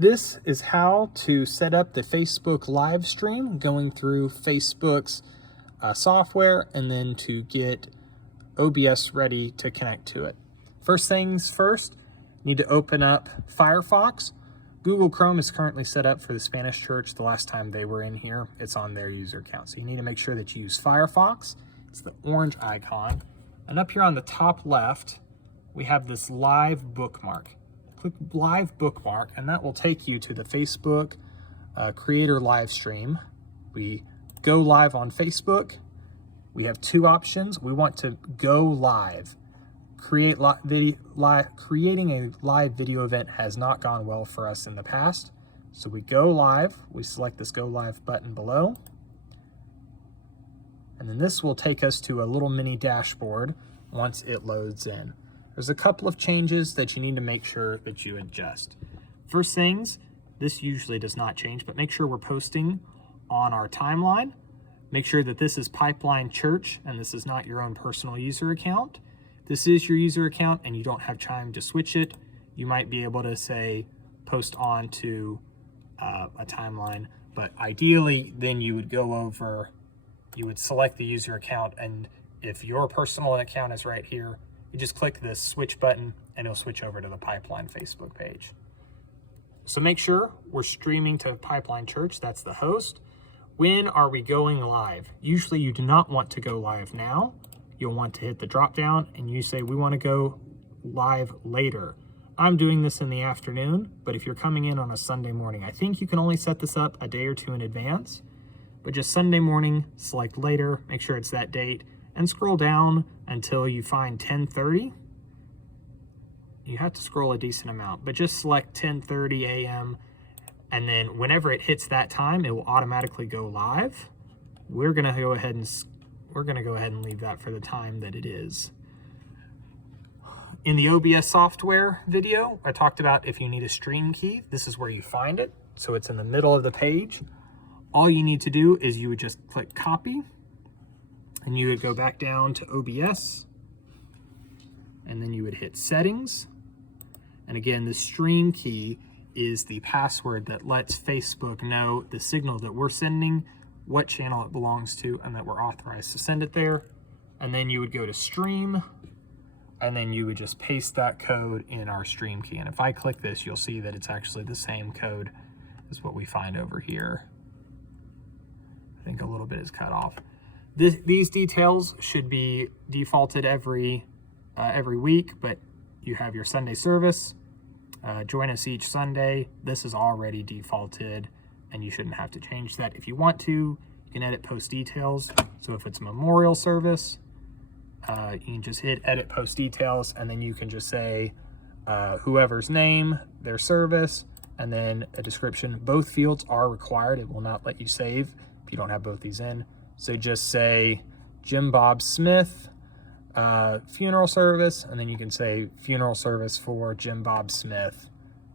This is how to set up the Facebook live stream, going through Facebook's software, and then to get OBS ready to connect to it. First things first, you need to open up Firefox. Google Chrome is currently set up for the Spanish church. The last time they were in here, it's on their user account. So you need to make sure that you use Firefox. It's the orange icon. And up here on the top left, we have this live bookmark. Click live bookmark, and that will take you to the Facebook creator live stream. We go live on Facebook. We have two options. We want to go live. Creating a live video event has not gone well for us in the past. So we go live. We select this go live button below. And then this will take us to a little mini dashboard once it loads in. There's a couple of changes that you need to make sure that you adjust. First things, this usually does not change, but make sure we're posting on our timeline. Make sure that this is Pipeline Church and this is not your own personal user account. If this is your user account and you don't have time to switch it, you might be able to say post on to a timeline, but ideally then you would go over, you would select the user account, and if your personal account is right here, you just click this switch button and it'll switch over to the Pipeline Facebook page. So make sure we're streaming to Pipeline Church, that's the host. When are we going live? Usually you do not want to go live now. You'll want to hit the drop down and you say, we want to go live later. I'm doing this in the afternoon, but if you're coming in on a Sunday morning, I think you can only set this up a day or two in advance, but just Sunday morning, select later, make sure it's that date, and scroll down until you find 10:30. You have to scroll a decent amount, but just select 10:30 a.m. And then whenever it hits that time, it will automatically go live. We're gonna go ahead and leave that for the time that it is. In the OBS software video, I talked about if you need a stream key, this is where you find it. So it's in the middle of the page. All you need to do is you would just click copy, and you would go back down to OBS, and then you would hit settings. And again, the stream key is the password that lets Facebook know the signal that we're sending, what channel it belongs to, and that we're authorized to send it there. And then you would go to stream, and then you would just paste that code in our stream key. And if I click this, you'll see that it's actually the same code as what we find over here. I think a little bit is cut off. These details should be defaulted every week, but you have your Sunday service. Join us each Sunday. This is already defaulted, and you shouldn't have to change that. If you want to, you can edit post details. So if it's a memorial service, you can just hit edit post details, and then you can just say whoever's name, their service, and then a description. Both fields are required. It will not let you save if you don't have both these in. So just say Jim Bob Smith funeral service, and then you can say funeral service for Jim Bob Smith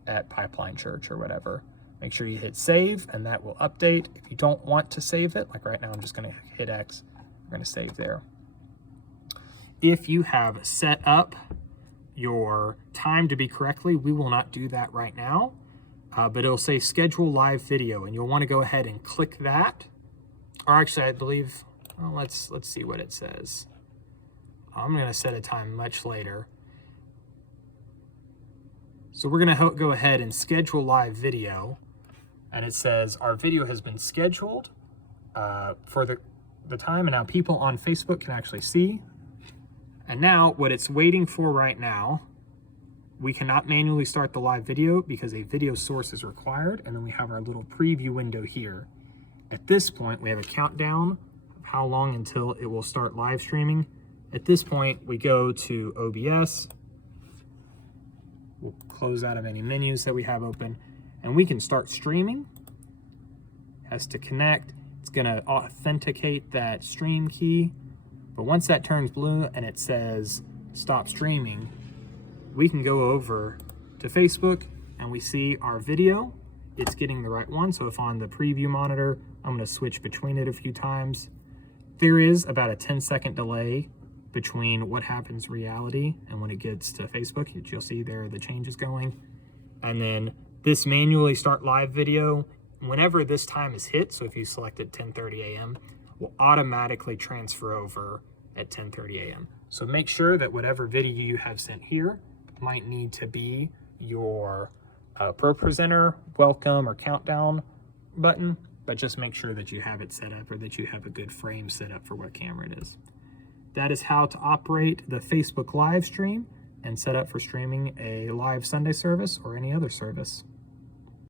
at Pipeline Church or whatever. Make sure you hit save, and that will update. If you don't want to save it, like right now I'm just going to hit X, I'm going to save there. If you have set up your time to be correctly, we will not do that right now, but it'll say schedule live video, and you'll want to go ahead and click that. Or actually, I believe, well, let's see what it says. I'm going to set a time much later. So we're going to go ahead and schedule live video. And it says our video has been scheduled for the time. And now people on Facebook can actually see. And now what it's waiting for right now, we cannot manually start the live video because a video source is required. And then we have our little preview window here. At this point, we have a countdown of how long until it will start live streaming. At this point, we go to OBS. We'll close out of any menus that we have open, and we can start streaming. It has to connect. It's going to authenticate that stream key. But once that turns blue and it says stop streaming, we can go over to Facebook and we see our video. It's getting the right one. So if on the preview monitor, I'm going to switch between it a few times. There is about a 10-second delay between what happens reality and when it gets to Facebook. You'll see there the changes going. And then This manually start live video, whenever this time is hit, so if you selected 10:30 a.m., will automatically transfer over at 10:30 a.m. So make sure that whatever video you have sent here might need to be your Pro Presenter welcome or countdown button, but just make sure that you have it set up or that you have a good frame set up for what camera it is. That is how to operate the Facebook live stream and set up for streaming a live Sunday service or any other service.